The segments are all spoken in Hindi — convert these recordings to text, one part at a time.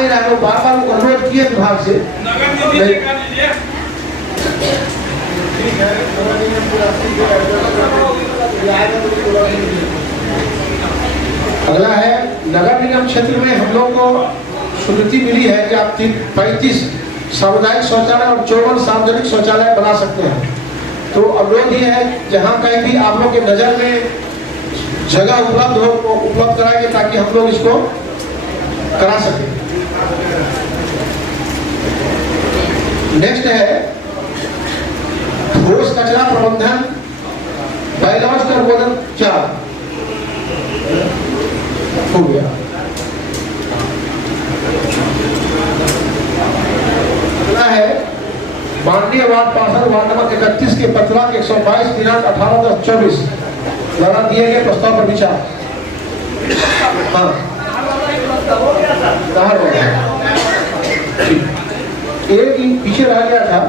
नहीं रहा है, बार बार अनुरोध किए विभाग से। अगला है नगर निगम क्षेत्र में हम लोग को स्वीकृति मिली है कि आप 35 सामुदायिक शौचालय और 54 सार्वजनिक शौचालय बना सकते हैं। तो अनुरोध ये है जहाँ कहीं भी आप लोग के नजर में जगह उपलब्ध हो तो उपलब्ध कराएंगे ताकि हम लोग इसको करा सकें। नेक्स्ट है ठोस कचरा प्रबंधन बायलॉज का अनुमोदन 4 हो गया। अगला है माननीय वार्ड पार्षद वार्ड नंबर 31 के पत्र 122 दिनांक 18/10/24 द्वारा दिए गए प्रस्ताव पर विचार। हाँ एक ही पीछे रह गया था।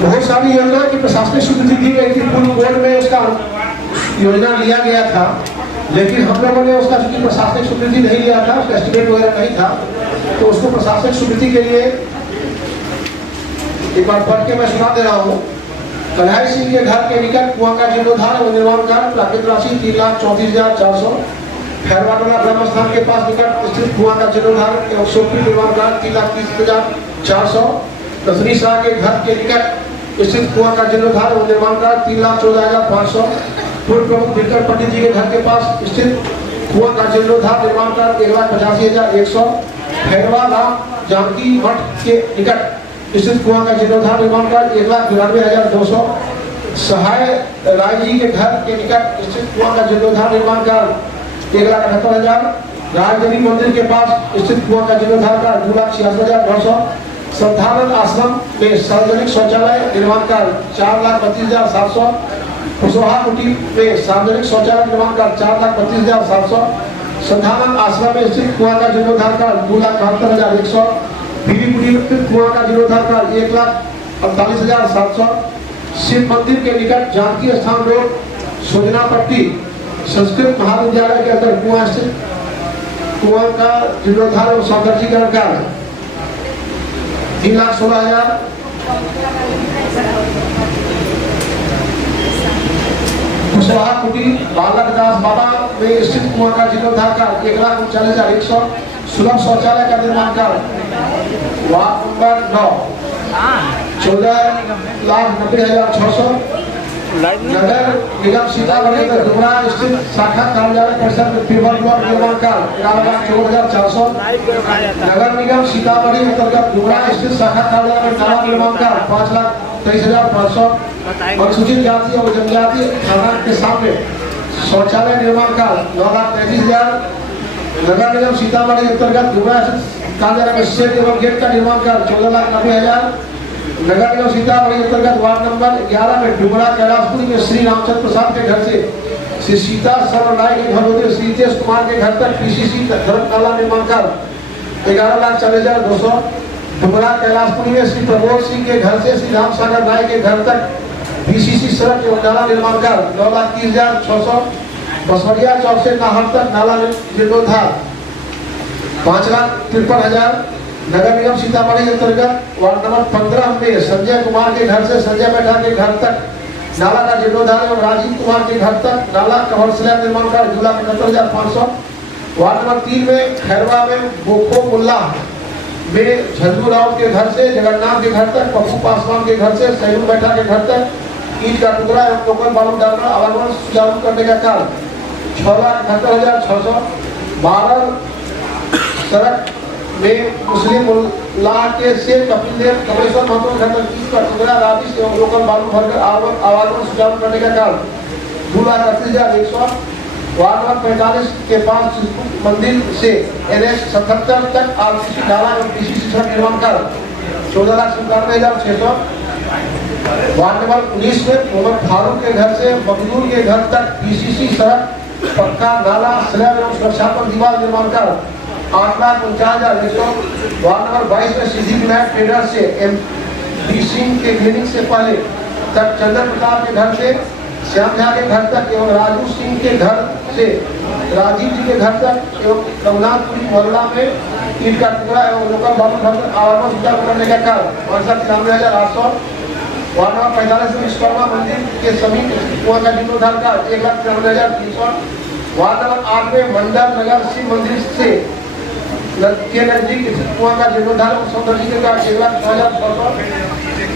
बहुत सारी योजना की प्रशासनिक स्वीकृति दी गई थी, पूर्व बोर्ड में उसका योजना लिया गया था, लेकिन हम लोगों ने उसका चूंकि प्रशासनिक स्वीकृति नहीं लिया था, उसका एस्टिमेट वगैरह नहीं था, तो उसको प्रशासनिक स्वीकृति के लिए एक बार पढ़ के मैं सुना दे रहा हूँ। कन्हैया सिंह के घर के निकट कुआं का जीर्णोद्धार व निर्माण कार्य, प्राकृतिक राशि 3,34,400। खैरवाटोला ब्रह्म स्थान के पास निकट स्थित कुआं का जीर्णोद्धार एवं सोपी निर्माण कार्य 3,30,400। दसरी शाह के घर के निकट स्थित कुआं का जीर्णोद्धार व निर्माण कार्य 3,14,500। पूर्व प्रमुख दिनकर पंडित जी के घर के पास स्थित कुआं का जीर्णोद्धार निर्माण कार्य 1,85,100। खैरवा गांव जानकी मठ के निकट स्थित कुआं का जीर्णोद्धार निर्माण कार्य 1,92,200। सहाय राय जी के घर के निकट स्थित कुआं का जीर्णोद्धार निर्माण कार्य 1,78,000। राजदेवी मंदिर के पास स्थित कुआं का जीर्णोद्धार कार्य 2,86,900। संधानंद आश्रम में सार्वजनिक शौचालय निर्माण कार्य 4,32,700। कुशवाहा कुटी में सार्वजनिक शौचालय निर्माण कार्य 4,32,700। संधानंद आश्रम में स्थित कुआं का जीर्णोद्धार कार्य 2,72,100। पीलीपुरी में कुआं का जीर्णोद्धार कार्य 1,48,700। शिव मंदिर के निकट जानकी स्थान रोड सोजनापट्टी संस्कृत महाविद्यालय के अंदर कुआं स्थित कुआं का जीर्णोद्धार और सौंदर्यीकरण कार्य 3,16,000। कुशवाहा कुटी बालक दास बाबा में स्थित कुआं का जीर्णोद्धार कार्य 1,39,100। सुलभ शौचालय का निर्माण कार्य वार्ड नंबर 9 14,90,600। नगर निगम सीतामढ़ी में डुमरा स्थित शाखा कार्यालय परिसर में पेवर ब्लॉक निर्माण कार्य 11,14,400। नगर निगम सीतामढ़ी अंतर्गत डुमरा स्थित शाखा कार्यालय में नाला निर्माण कार्य 5,23,500। अनुसूचित जाति और जनजाति थाना के सामने शौचालय निर्माण कार्य 9,35,000। नगर निगम सीतामढ़ी अंतर्गत डुमरा स्थित कार्यालय में शेड एवं गेट का निर्माण कार्य 14,90,000। नगर निगम सीतामढ़ी अंतर्गत वार्ड नंबर 11 में डुमरा कैलाशपुरी में श्री रामचंद्र प्रसाद के घर से श्री सीता सरल राय के घर होते श्री तेज कुमार के घर तक पीसीसी धर्मशाला निर्माण कार्य 11,40,200। डुमरा कैलाशपुरी में श्री प्रबोध सिंह के घर से श्री राम सागर राय के घर तक पीसीसी सड़क एवं नाला निर्माण कार्य 9,30,600। बसवरिया चौक से नाहर तक नाला जीर्णोद्धार 5,53,000। नगर निगम सीतामढ़ी अंतर्गत वार्ड नंबर 15 में संजय कुमार के घर से संजय बैठा के घर तक नाला का जीर्णोद्धार एवं राजीव कुमार के घर तक नाला कवर स्लैब निर्माण का 2,71,500। वार्ड नंबर 3 में खैरवा में बोखो मुल्ला में झंडू राव के घर से जगन्नाथ के घर तक पप्पू पासवान के घर से सैलू बैठा के घर तक ईट का टुकड़ा एवं लोकल बालू डालना आवागमन सुचारू करने का कार्य 6,78,600। 12 सड़क में मुस्लिम उल्लाह के से कपिल देव कमलेश्वर महतो घर तक ईट का टुकड़ा राबिश एवं लोकल बालू भरकर आवागमन सुचारू करने का कार्य 2,38,100। वार्ड नंबर 45 के पास मंदिर से NH 77 तक आरसीसी नाला एवं पीसीसी सड़क निर्माण कार्य 14,97,600। वार्ड नंबर 19 में मोहम्मद फारूक के घर से मखदूर के घर तक पीसीसी सड़क पक्का नाला स्लैब एवं सुरक्षात्मक दीवार निर्माण कार्य 8,49,100। वार्ड नंबर 22 में सिद्धि विनायक ट्रेडर्स से MP सिंह के क्लिनिक से पहले तक चंद्र प्रताप के घर से श्याम झा के घर तक एवं राजू सिंह के घर से राजीव जी के घर तक एवं रघुनाथपुरी मोहल्ला में ईट का टुकड़ा एवं लोकल बालू भर आवास सुधार करने का कार्य 93,800। वार्ड नंबर 45 में विश्वकर्मा मंदिर के समीप कुआं का जीर्णोद्धार का 1,93,300। वार्ड नंबर 8 में मंडल नगर शिव मंदिर से के नजदीक कुआं का जीर्णोद्धार और सौंदर्य का 1,06,600।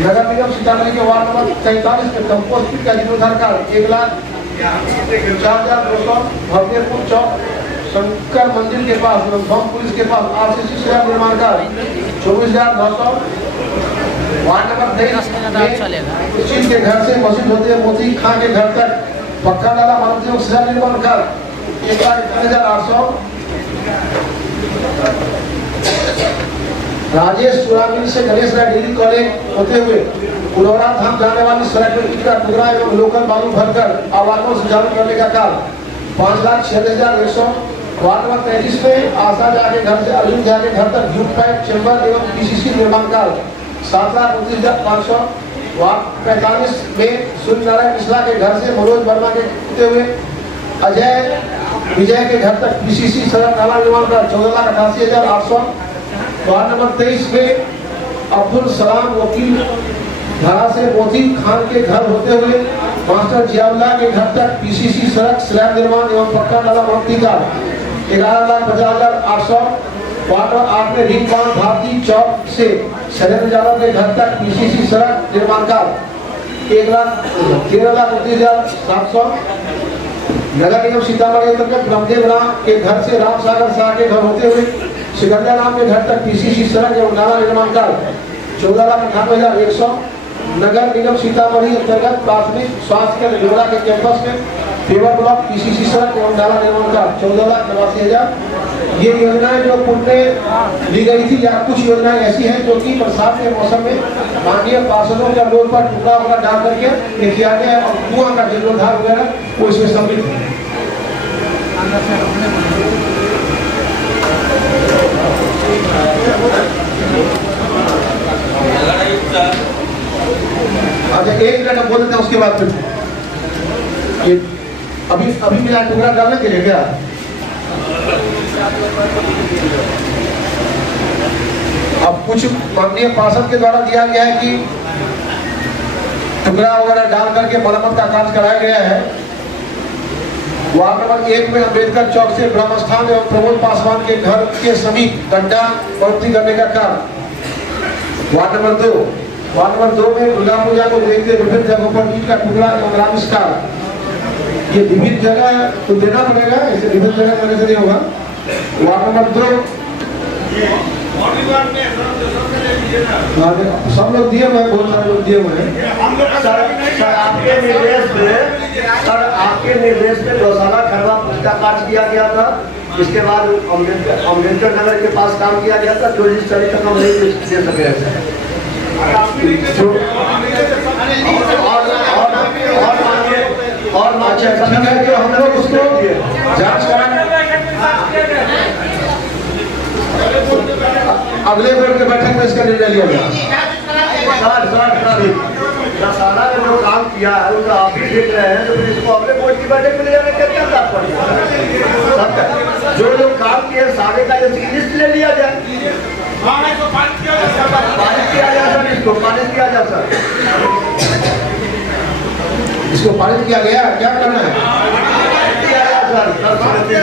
नगर निगम सीतामढ़ी के वार्ड नंबर 43 में कंपोस्ट पिट का जीर्णोद्धार का 1,04,200। भव्यपुर चौक शंकर मंदिर के पास बम पुलिस के पास RCC शहर निर्माण का 24,900। वार्ड नंबर 23 के घर से मस्जिद होते मोती खां के घर तक पक्का नाला मानव शहर निर्माण का 1,41,800। राजेश चुरामिल से गणेश राय डिग्री कॉलेज होते हुए पुनौरा धाम जाने वाली सड़क पर ईट का टुकड़ा एवं लोकल बालू भरकर आवागमन सुचारू करने का काम 5,46,100। वार्ड नंबर 33 में आशा झा के घर से अर्जुन झा के घर तक जूट पाइप चैम्बर एवं PCC निर्माण का 7,29,500। वार्ड 45 में सूर्य नारायण मिश्रा के घर से मनोज वर्मा के होते हुए अजय विजय के घर तक PCC सड़क नाला निर्माण का 14,88,800। वार्ड नंबर 23 में अब्दुल सलाम वकील धारा से मोती खान के घर होते हुए मास्टर जियाउल्लाह के घर तक PCC सड़क स्लैब निर्माण एवं पक्का नाला मरम्मती का 11,50,800। वार्ड नंबर 8 में रिंग बांध भारती चौक से शैलेंद्र यादव के घर तक PCC सड़क निर्माण का 1,13,29,700। नगर निगम सीतामढ़ी अंतर्गत रामदेव राम के घर से राम सागर शाह के घर होते हुए सिकंदर राम के घर तक PCC सड़क एवं नाला निर्माण का 14,98,100। नगर निगम सीतामढ़ी अंतर्गत प्राथमिक स्वास्थ्य केंद्र डोरा के कैंपस में फेवर ब्लॉक PCC सड़क एवं नाला निर्माण का 14,89,000। ये योजनाएं जो पूर्व में ली गई थी या कुछ योजनाएं ऐसी हैं जो कि बरसात के मौसम में माननीय पार्षदों के अनुरोध पर टुकड़ा वगैरह डाल करके ये किया गया और कुआं का जीर्णोद्धार वगैरह वो इसमें सम्मिलित है। अच्छा 1 मिनट बोल देते हैं उसके बाद फिर ये अभी मेरा टुकड़ा डालने के लिए क्या अब कुछ माननीय पार्षद के द्वारा दिया गया है कि टुकड़ा वगैरह डाल करके मरम्मत का कार्य कराया गया है। वार्ड नंबर 1 में अम्बेडकर चौक से ब्रह्म स्थान एवं प्रमोद पासवान के घर के समीप गड्ढा मरम्मती करने का कार्य। वार्ड नंबर 2 में दुर्गा पूजा को देखते विभिन्न जगहों पर ईट का टुकड़ा एवं रामिष्कार ये विभिन्न जगह तो देना पड़ेगा, ऐसे विभिन्न जगह करने से नहीं होगा। वार्ड नंबर 2 सब लोग दिए हुए हैं, बहुत सारे लोग दिए हुए हैं। सर आपके निर्देश में गौशाला खरवा पुस्तक कार्य किया गया था। इसके बाद अम्बेडकर नगर के पास काम किया गया था जो जिस तरीके तक हम नहीं दे सके। और हम लोग उसको जांच कराएंगे अगले बोर्ड के बैठक में इसका निर्णय लिया गया। सारा ने जो काम किया है उसका आप ही देख रहे हैं, तो फिर इसको अगले बोर्ड की बैठक में ले जाने का क्या तात्पर्य? जो लोग काम किए सारे का लिस्ट ले लिया जाए, पारित किया जाए सर, इसको पारित किया जाए सर, इसको पारित किया गया। क्या करना है? किया जाए सर, पारित किया।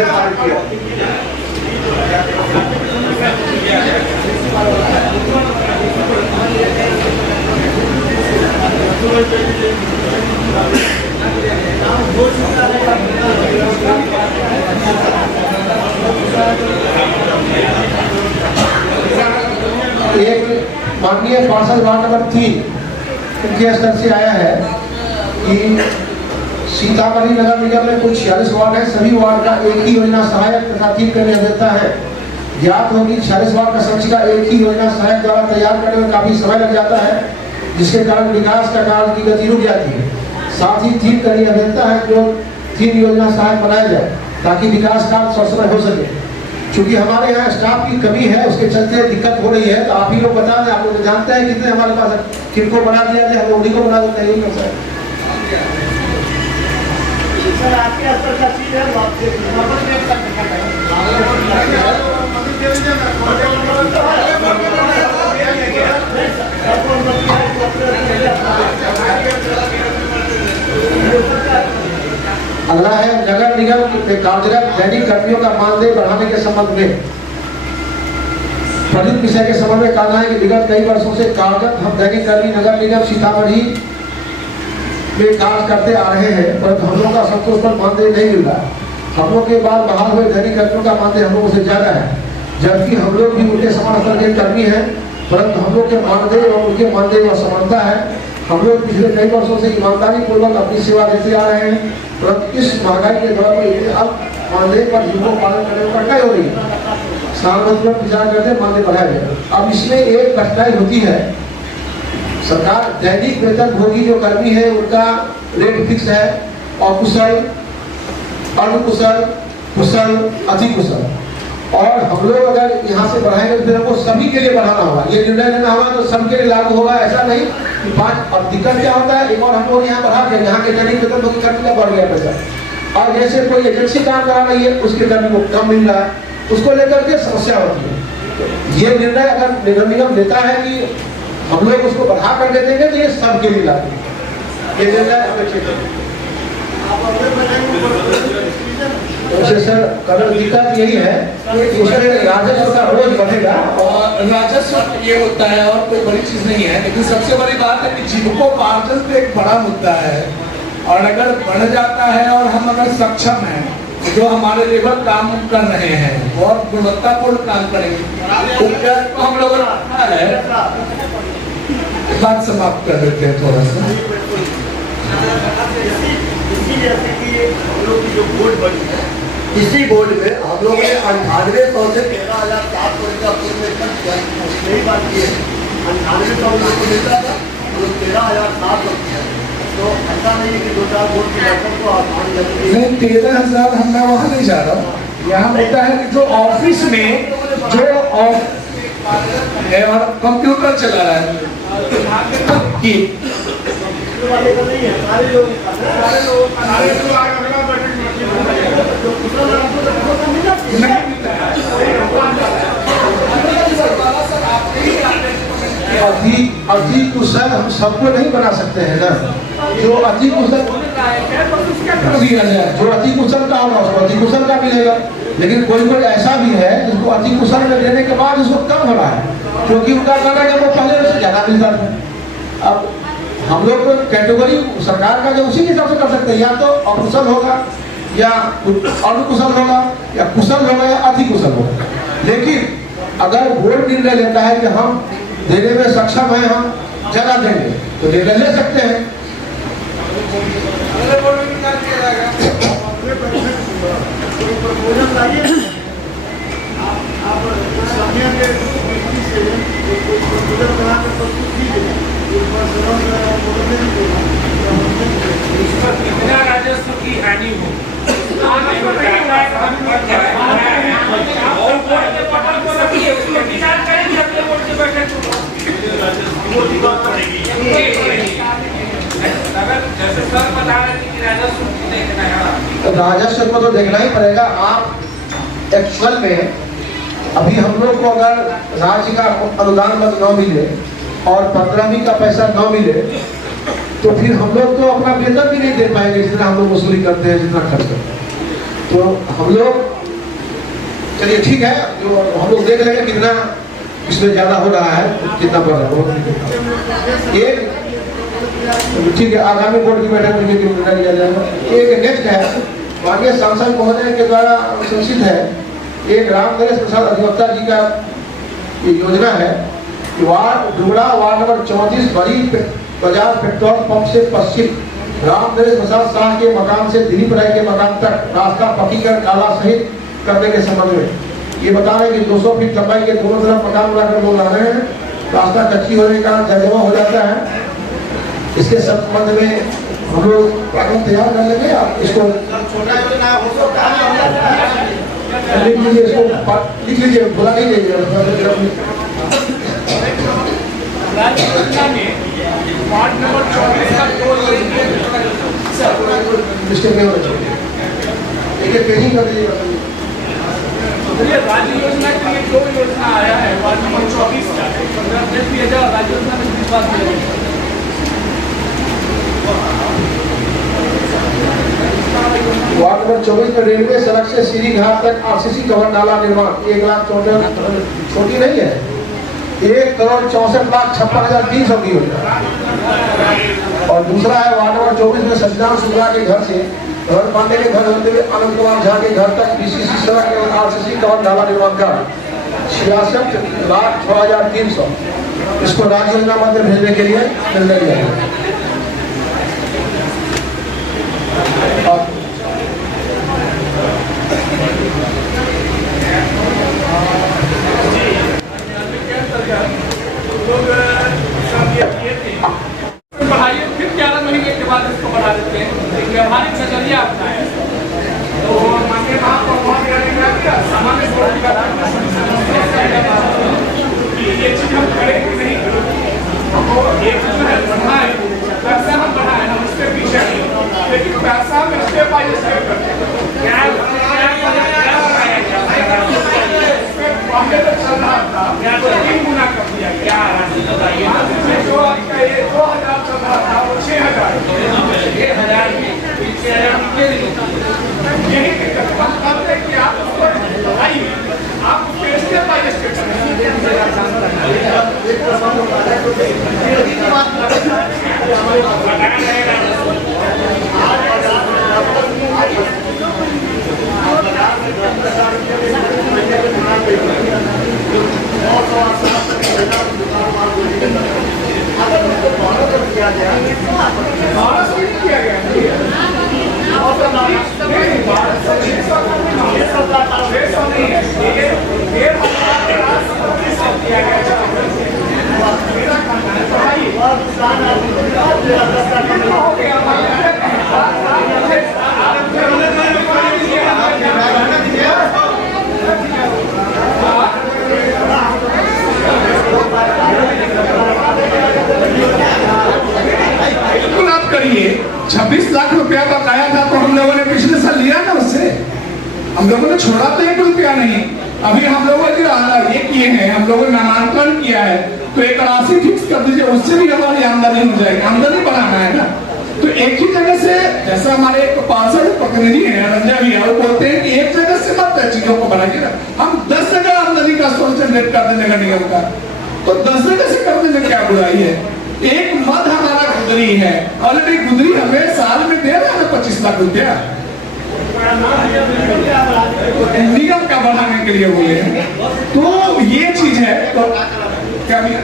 एक माननीय पार्षद वार्ड नंबर 3 उनके स्तर से आया है कि सीतामढ़ी नगर निगम में कुछ 46 वार्ड है, सभी वार्ड का एक ही योजना सहायक तथा 3 करने अभियंता है। ज्ञात होगी 46 वार्ड का संचिका एक ही योजना सहायक द्वारा तैयार करने में काफी समय लग जाता है, जिसके कारण विकास का कार्य की गति रुक जाती है। साथ ही 3 करने अभियंता है जो 3 योजना सहायक बनाया जाए ताकि विकास कार्य ससमय हो सके। चूंकि हमारे यहाँ स्टाफ की कमी है, उसके चलते दिक्कत हो रही है, तो आप ही लोग बता दें, आप लोग जानते हैं कितने हमारे पास है, किनको बना दिया जाए, हम उन्हीं को बना देते हैं, यही कर सकते सर आपके स्तर का चीज है अगला है नगर निगम के कार्यरत दैनिक कर्मियों का मानदेय बढ़ाने के संबंध में प्रदीप विषय के संबंध में कहना है कि विगत कई वर्षों से कार्यरत हम दैनिक कर्मी नगर निगम सीतामढ़ी में कार्य करते आ रहे हैं, परंतु हम लोग का संतोष पर मानदेय नहीं मिल रहा है। हम लोग के बाद बहाल हुए दैनिक कर्मियों का मानदेय हम लोगों से ज्यादा है, जबकि हम लोग भी उनके समान स्तर के कर्मी हैं, परंतु हम लोग के मानदेय और उनके मानदेय में असमानता है। हम लोग पिछले कई वर्षों से ईमानदारी पूर्वक अपनी सेवा देते आ रहे हैं, परंतु इस महंगाई के दौर में अब मानदेय पर जिनको पालन करने में कठिनाई हो रही है। साल भर विचार करते मानदेय बढ़ाया जाए। अब इसमें एक कठिनाई होती है, सरकार दैनिक वेतन भोगी जो कर्मी है उनका रेट फिक्स है, और कुशल, अर्धकुशल, कुशल, अति कुशल, और हम लोग अगर यहाँ से बढ़ाएंगे तो फिर हमको सभी के लिए बढ़ाना होगा। ये निर्णय लेना होगा तो सबके लिए लागू होगा, ऐसा नहीं कि पाँच। और दिक्कत क्या होता है, एक और हम लोग यहाँ बढ़ा के यहाँ के दैनिक वेतन भोगी कर्मी का बढ़ गया पैसा, और जैसे कोई एजेंसी काम करा रही है उसके कर्मी को कम मिल रहा है, उसको लेकर के समस्या होती है। ये निर्णय अगर निगम निगम लेता है कि हम लोग उसको बढ़ा कर दे देंगे तो ये सबके लिए लागू है। ये निर्णय अपेक्षित है। सर कदर दिक्कत यही है कि उसमें राजस्व का रोज बढ़ेगा, और राजस्व ये होता है और कोई बड़ी चीज नहीं है, लेकिन सबसे बड़ी बात है कि जीविकोपार्जन पे एक बड़ा मुद्दा है, और अगर बढ़ जाता है और हम अगर सक्षम हैं, जो हमारे लेबर काम कर रहे हैं और गुणवत्तापूर्ण काम करेंगे तो हम लोग बात समाप्त कर देते हैं थोड़ा सा। जैसे कि हम लोग की जो बोर्ड बनी है, इसी बोर्ड में हम लोगों ने 9800 से 13,700 का यही बात की है। 9800 हम लोग को मिलता था, हम लोग 13,700, तो ऐसा नहीं है कि 2-4 बोर्ड की बैठक को आसान लगती है। नहीं, 13,000 हम मैं वहाँ नहीं जा रहा हूँ। यहाँ होता है कि जो ऑफिस में जो और कंप्यूटर चला रहा है कि अति कुशल हम सबको नहीं बना सकते हैं ना। जो अति कुशल जो अति कुशल का होगा उसको अति कुशल का मिलेगा, लेकिन कोई कोई ऐसा भी है जिसको अति कुशल में देने के बाद उसको कम हो रहा है, क्योंकि उनका कहना है वो पहले से ज्यादा मिलता था। अब हम लोग तो कैटेगरी सरकार का जो उसी हिसाब से कर सकते हैं, या तो अकुशल होगा या अर्धकुशल होगा या कुशल होगा या अति कुशल होगा। लेकिन अगर बोर्ड निर्णय लेता है कि हम देने में सक्षम है, हम ज्यादा देंगे, तो निर्णय ले सकते हैं। कितना राजस्व की हानि हो विचार करेंगे अपने बोर्ड की बैठक जैसे सर बता रहे थे कि राजस्व देखना है, राजस्व को तो देखना ही पड़ेगा। आप एक्चुअल में अभी हम लोग को अगर राज्य का अनुदान मत न मिले और 15वीं का पैसा न मिले तो फिर हम लोग तो अपना वेतन भी नहीं दे पाएंगे जितना हम लोग वसूली करते हैं, जितना खर्च करते हैं। तो हम लोग चलिए ठीक है, जो हम लोग देख लेंगे कितना इसमें ज्यादा हो रहा है, कितना बढ़ रहा है। एक ठीक है, आगामी बोर्ड की बैठक में निर्णय लिया जाएगा। एक नेक्स्ट है, माननीय सांसद महोदय के द्वारा अनुशंसित है, एक राम नरेश प्रसाद अधिवक्ता जी का योजना है कि डुमरा वार्ड नंबर 34 बड़ी बाजार पेट्रोल पंप से पश्चिम राम नरेश प्रसाद शाह के मकान से दिलीप राय के मकान तक रास्ता पक्कीकरण काला सहित करने के संबंध में ये बता रहे हैं कि 200 फीट लंबाई के दोनों तरफ मकान बनाकर लोग ला रहे हैं, रास्ता कच्ची होने का जलजमा हो जाता है। इसके संबंध में हम लोग कानून तैयार कर लेंगे। आप इसको छोटा योजना हो सकता है लिख लीजिए इसको, लिख लीजिए, बुला नहीं लीजिए। राज्य योजना में वार्ड नंबर 24 का मिस्टेक नहीं होना चाहिए, एक पेजिंग कर दीजिएगा। ये राज्य योजना के लिए 2 योजना आया है वार्ड नंबर 24 का, 15 दिया जाए राज्य योजना में विश्वास दिया जाए। वार्ड नंबर 24 में रेलवे सड़क से सीढ़ी घाट तक आरसीसी कवर नाला निर्माण 1,64,000, छोटी नहीं है, 1,64,56,300 की योजना। और दूसरा है वार्ड नंबर 24 में सचिदानंद शुक्ला के घर से धन पांडे के घर होते हुए आनंद कुमार झा के घर तक बीसीसी सड़क एवं आरसीसी कवर नाला निर्माण का 66,06,300, इसको राज्य योजना मंत्री भेजने के लिए निर्णय लिया है। बढ़ाइए, फिर 11 महीने के बाद इसको बढ़ा देते हैं, एक व्यवहारिक नजरिया अपना है। तो माननीय सामान्य ये चीज हम करेंगे नहीं, हमको एक जो है बढ़ाए, पैसा हम बढ़ाए, हम उसके पीछे हैं, लेकिन पैसा हम स्टेप बाय स्टेप करते हैं। पहले तो चल रहा था, 3 गुना कर दिया गया। जो आपका ये 2,000 चल रहा था वो 6,000, 1,000 यही दिक्कत हम करते कि आप उसको बढ़ाइए, आप उसके स्टेप बाय स्टेप बिल्कुल आप करिए। 26 लाख रुपया बकाया था तो हम लोगों ने पिछले साल लिया ना उससे, हम लोगों ने छोड़ा तो 1 रुपया नहीं। अभी हम लोगों ने ये किए हैं, हम लोगों ने नामांकन किया है तो एक राशि फिक्स कर दीजिए, उससे भी हमारी आमदनी हो जाएगी। आमदनी बढ़ाना है ना, तो एक ही जगह से, जैसा हमारे एक पार्षद प्रतिनिधि है रंजन भैया, वो बोलते हैं कि एक जगह से मत चीजों को बढ़ाइए ना, हम 10 जगह आमदनी का सोर्स जनरेट कर देने का नियम का, तो 10 जगह से कर देने क्या बुराई है। एक मद हमारा गुदरी है, ऑलरेडी गुदरी हमें साल में दे रहा है ना 25 लाख रुपया, निगम का बढ़ाने के लिए बोले हैं। तो ये चीज है, तो क्या भैया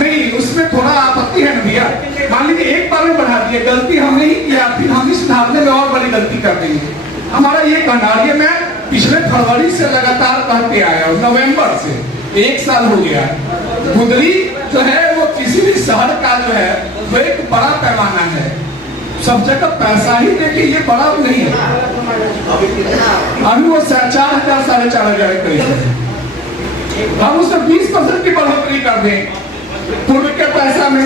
नहीं, उसमें थोड़ा आपत्ति है ना भैया। मान लीजिए एक बार में बढ़ा दिए, गलती हमने ही किया, फिर हम इस सुधारने में और बड़ी गलती कर देंगे। हमारा ये कहना, ये मैं पिछले फरवरी से लगातार कहते आया हूँ, नवंबर से 1 साल हो गया। गुदरी जो है वो किसी भी शहर का जो है वो एक बड़ा पैमाना है, सब जगह पैसा ही देखिए, ये बड़ा नहीं है। अभी वो 4,000 4,500 करीब है, हम उसमें 20% की बढ़ोतरी कर दें पूर्व के पैसा में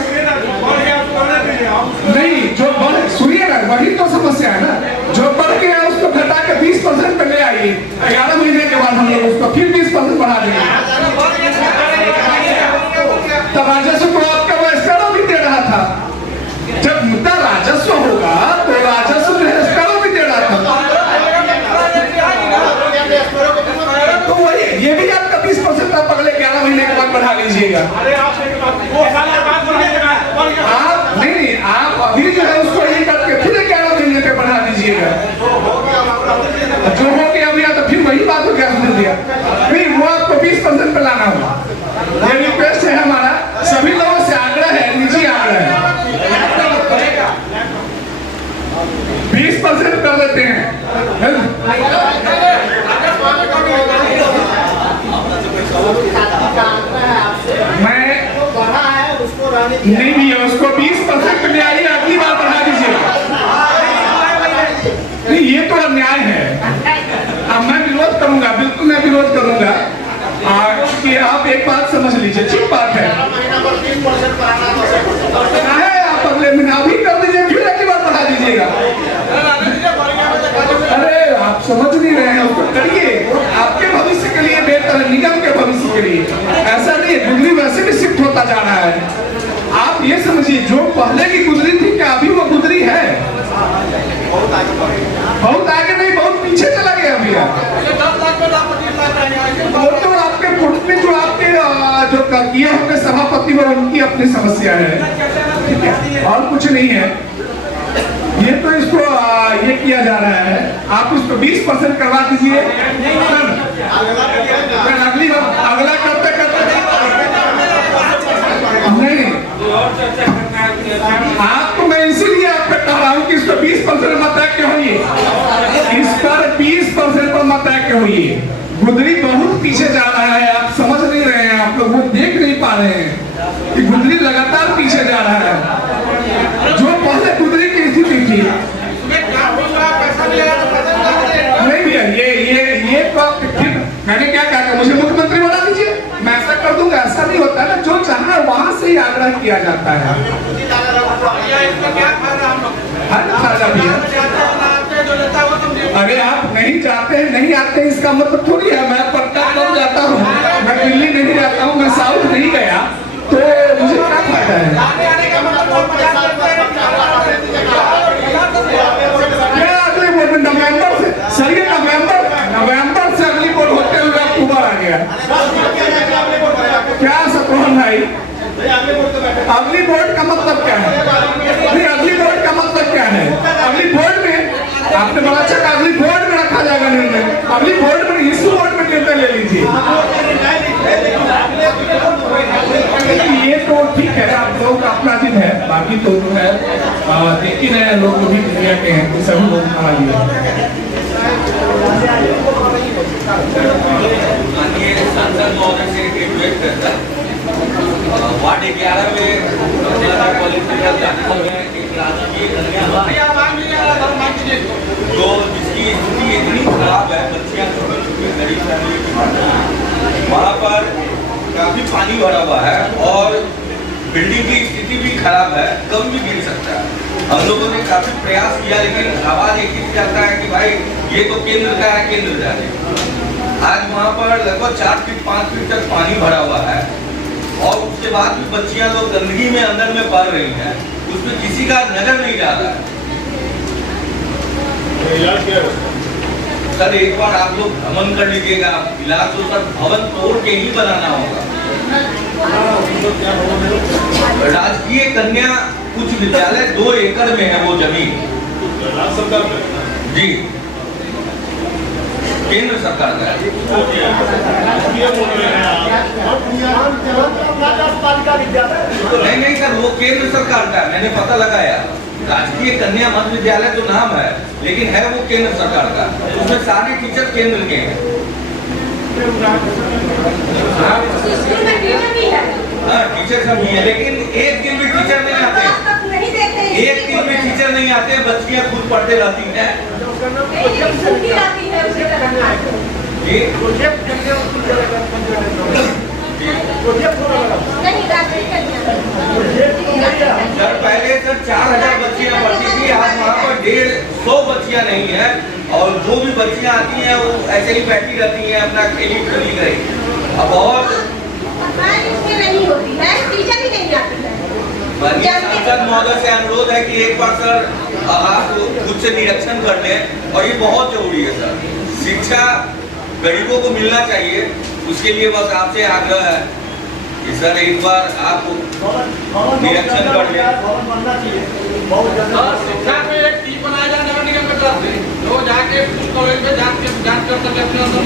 नहीं, जो बढ़, सुनिए ना, वही तो समस्या है ना, जो बढ़ गया उसको घटा के 20% पे ले आइए, 11 महीने के बाद हम लोग उसको फिर 20% बढ़ा देंगे। तब राजस्व को आपका वो स्करों भी दे रहा था, जब मुद्दा राजस्व होगा तो राजस्व जो है स्करों भी दे रहा था, तो वही ये भी आपका 20% आप अगले 11 महीने के बाद बढ़ा लीजिएगा। आप नहीं, आप अभी जो है उसको यही करके फिर 11 महीने पे बढ़ा दीजिएगा, जो हो गया अभी तो फिर वही बात हो गया, सुन दिया फिर वो आपको 20% पे लाना होगा। ये रिक्वेस्ट है हमारा, सभी लोगों से आग्रह है, निजी आग्रह है, 20% कर देते हैं। मैं नहीं भैया, उसको 20% ले आइए, अगली बार बढ़ा दीजिए। नहीं, ये तो अन्याय है। अब मैं विरोध करूंगा, बिल्कुल मैं विरोध करूंगा कि आप एक बात समझ लीजिए, ठीक बात है। आप अगले महीना अभी कर दीजिए, फिर अगली बार बढ़ा दीजिएगा। अरे आप समझ नहीं रहे हैं, उसको करिए, आपके भविष्य के लिए बेहतर है, निगम के भविष्य के लिए। ऐसा नहीं है, गुदरी वैसे भी शिफ्ट होता जा रहा है। आप ये समझिए, जो पहले की गुदरी थी, क्या अभी वो गुदरी है? बहुत आगे नहीं, बहुत पीछे चला गया अभी। वो तो आपके कोर्ट में जो आपके जो किए होंगे सभापति, वो उनकी अपनी समस्या है, और कुछ नहीं है। ये तो इसको ये किया जा रहा है, आप उसको 20% करवा दीजिए। अगली बार अगला करते करते नहीं, आपको मैं इसीलिए आपको कह रहा हूँ कि इसको 20% मत क्यों होइए, इस पर 20% पर मत क्यों होइए। गुदरी बहुत पीछे जा रहा है, आप समझ नहीं रहे हैं, आप लोग वो देख नहीं पा रहे हैं कि गुदरी लगातार पीछे जा रहा है। जो पहले गुदरी की स्थिति थी, नहीं भैया, ये तो आप ठीक, मैंने क्या कहा, मुझे मुख्यमंत्री बना दीजिए, मैं ऐसा कर दूंगा। ऐसा नहीं होता ना, जो चाहे वहां से ही आग्रह किया जाता है। फायदा भी है। अरे आप नहीं जाते हैं, नहीं आते, इसका मतलब थोड़ी है मैं पटना कब जाता हूँ, मैं दिल्ली नहीं जाता हूँ, मैं साउथ नहीं गया, तो मुझे क्या फायदा है? क्या अगली बोर्ड में नवंबर से, सर ये नवंबर से अगली बोर्ड होते हुए अक्टूबर आ गया, क्या सतरोहन भाई? अगली बोर्ड का मतलब क्या है? अगली बोर्ड का मतलब क्या है? अगली बोर्ड में आपने बड़ा अच्छा कहा, अगली बोर्ड में रखा जाएगा निर्णय, अगली बोर्ड में, इस बोर्ड में निर्णय ले लीजिए। ये तो ठीक है, आप लोग का अपना जिद है, बाकी तो जो है लेकिन है, लोग भी दुनिया के हैं, तो सभी लोग खा लिए। सांसद महोदय से रिक्वेस्ट करता है, वार्ड 11 में जो जिसकी स्थिति इतनी खराब है, बच्चियां छोटे गरीब फैमिली की, वहाँ पर काफी पानी भरा हुआ है और बिल्डिंग की स्थिति भी खराब है, कम भी गिर सकता है। हम लोगों ने काफी प्रयास किया, लेकिन आवाज एक ही जाता है कि भाई ये तो केंद्र का है, केंद्र जाने। आज वहाँ पर लगभग 4 फीट 5 फीट तक पानी भरा हुआ है और उसके बाद भी बच्चियां लोग गंदगी में अंदर में पड़ रही हैं, उसमें किसी का नजर नहीं जा रहा है। सर एक बार आप लोग भ्रमण कर लीजिएगा, इलाज तो सर भवन तोड़ के ही बनाना होगा। राजकीय कन्या उच्च विद्यालय 2 एकड़ में है वो जमीन जी, केंद्र सरकार का है। नहीं सर, वो केंद्र सरकार का है, मैंने पता लगाया। राजकीय कन्या मध्य विद्यालय तो नाम है, लेकिन है वो केंद्र सरकार का, उसमें सारे टीचर केंद्र के हैं। हाँ टीचर सब भी है, लेकिन एक दिन भी टीचर नहीं आते, एक दिन भी टीचर नहीं आते, बच्चियां खुद पढ़ते रहती हैं। सर पहले सर 4000 बच्चियां पढ़ती थी, आज वहाँ पर 150 बच्चियां नहीं है, और जो भी बच्चियां आती हैं वो ऐसे ही बैठी रहती हैं, अपना खेली खेली गई। अब बहुत नहीं होती है, टीचर ही नहीं आती है। सांसद महोदय से अनुरोध है कि एक बार सर आप खुद से निरीक्षण कर लें, और ये बहुत जरूरी है सर, शिक्षा गरीबों को मिलना चाहिए, उसके लिए बस आपसे आग्रह है कि सर एक बार आप निरीक्षण कर लें। शिक्षा में एक टीम बनाया जाए नगर निगम की तरफ से, जो जाके कॉलेज में जांच कर सके अपने अंदर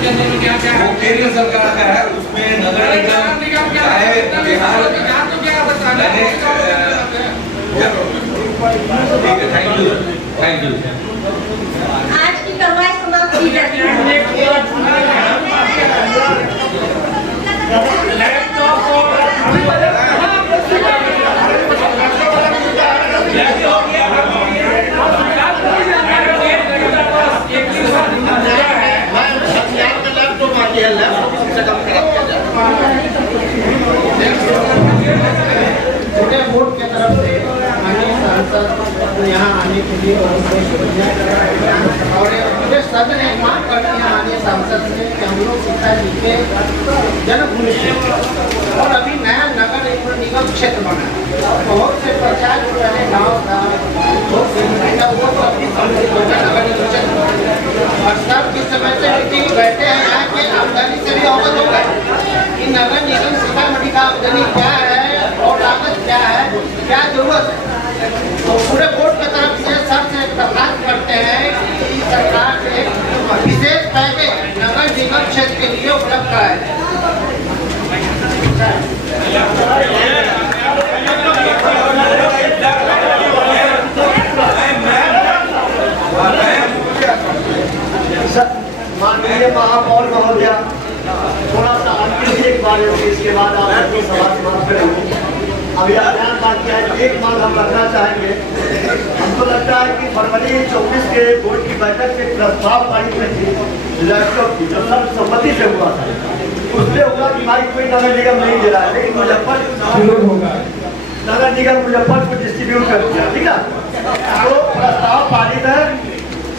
के अंदर में क्या क्या है। वो केंद्र सरकार का है, उसमें नगर निगम चाहे बिहार, थैंक यू। आज की कार्रवाई समाप्त की जाती है। सदन एक मांग करते हैं हमारे सांसद से कि हम लोग सीता जी के जन्मभूमि से और अभी नया नगर निगम क्षेत्र बना है। बहुत से पंचायत जो है गाँव का बहुत से वो तो अपनी सम्मिलित होकर नगर निगम क्षेत्र और सब किस समय से मीटिंग बैठे हैं यहाँ के आमदनी से भी अवगत हो गए कि नगर निगम सीतामढ़ी का आमदनी क्या है और लागत क्या है, क्या जरूरत है। तो पूरे बोर्ड की तरफ से सबसे दरखास्त करते हैं कि सरकार से विशेष पैकेज नगर निगम क्षेत्र के लिए उपलब्ध कराए। माननीय महापौर महोदय, थोड़ा सा अंतिम एक बार इसके बाद आप अपनी सभा समाप्त करेंगे। अभी अभियान बात किया है, एक मांग हम रखना चाहेंगे। हमको लगता है कि फरवरी 24 के बोर्ड की बैठक में प्रस्ताव पारित में थी लैपटॉप की, जो सर्वसम्मति से हुआ था। उससे हुआ कि भाई कोई नगर निगम नहीं दे रहा है, लेकिन मुजफ्फरपुर नगर निगम मुजफ्फरपुर डिस्ट्रीब्यूट कर दिया, ठीक है। तो प्रस्ताव पारित है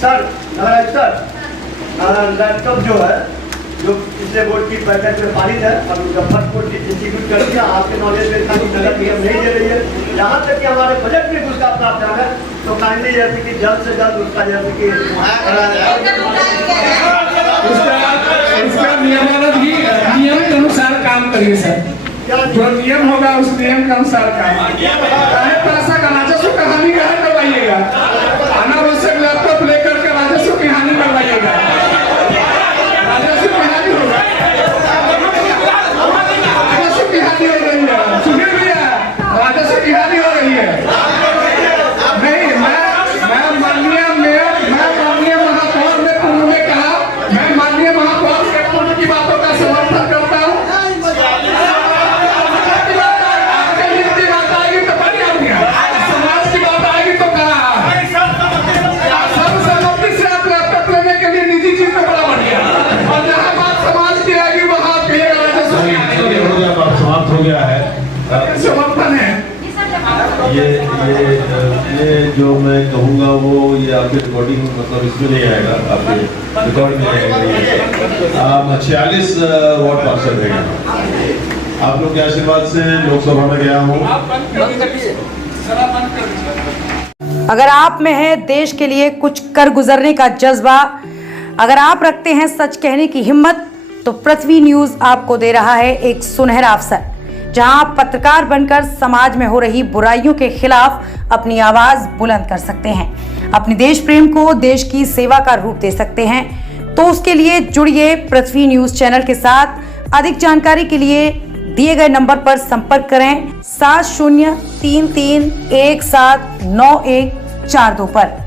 सर, लैपटॉप जो है जो पिछले बोर्ड की बैठक में पारित है और मुजफ्फरपुर की डिस्ट्रीब्यूट कर दिया। आपके नॉलेज में था कि नगर निगम नहीं दे रही है, यहाँ तक कि हमारे बजट में उसका प्रावधान है। तो काइंडली जैसे कि जल्द से जल्द उसका जैसे कि उसका नियम के अनुसार काम करिए सर। जो नियम होगा उस नियम के अनुसार काम। पैसा का राजस्व का हानि कहाँ करवाइएगा? अनावश्यक लैपटॉप लेकर के राजस्व की हानि करवाइएगा। राजस्व की हानि होगा, राजस्व की हानि हो रही है। सुनिए भैया, राजस्व की हानि हो रही है। नहीं, मैं माननीय महापौर ने पूर्व में कहा, मैं माननीय महापौर के पूर्व की बातों का समर्थन करता हूँ। हो गया है समर्थन है। ये जो मैं कहूँगा वो ये आपके रिकॉर्डिंग मतलब इसमें नहीं आएगा, आपके रिकॉर्ड में आएगा। 46 वार्ड पार्षद रहेगा। आप लोग के आशीर्वाद से लोकसभा में गया हूँ। अगर आप में है देश के लिए कुछ कर गुजरने का जज्बा, अगर आप रखते हैं सच कहने की हिम्मत, तो पृथ्वी न्यूज आपको दे रहा है एक सुनहरा अवसर, जहां आप पत्रकार बनकर समाज में हो रही बुराइयों के खिलाफ अपनी आवाज बुलंद कर सकते हैं, अपने देश प्रेम को देश की सेवा का रूप दे सकते हैं। तो उसके लिए जुड़िए पृथ्वी न्यूज चैनल के साथ। अधिक जानकारी के लिए दिए गए नंबर पर संपर्क करें 7033179142 पर।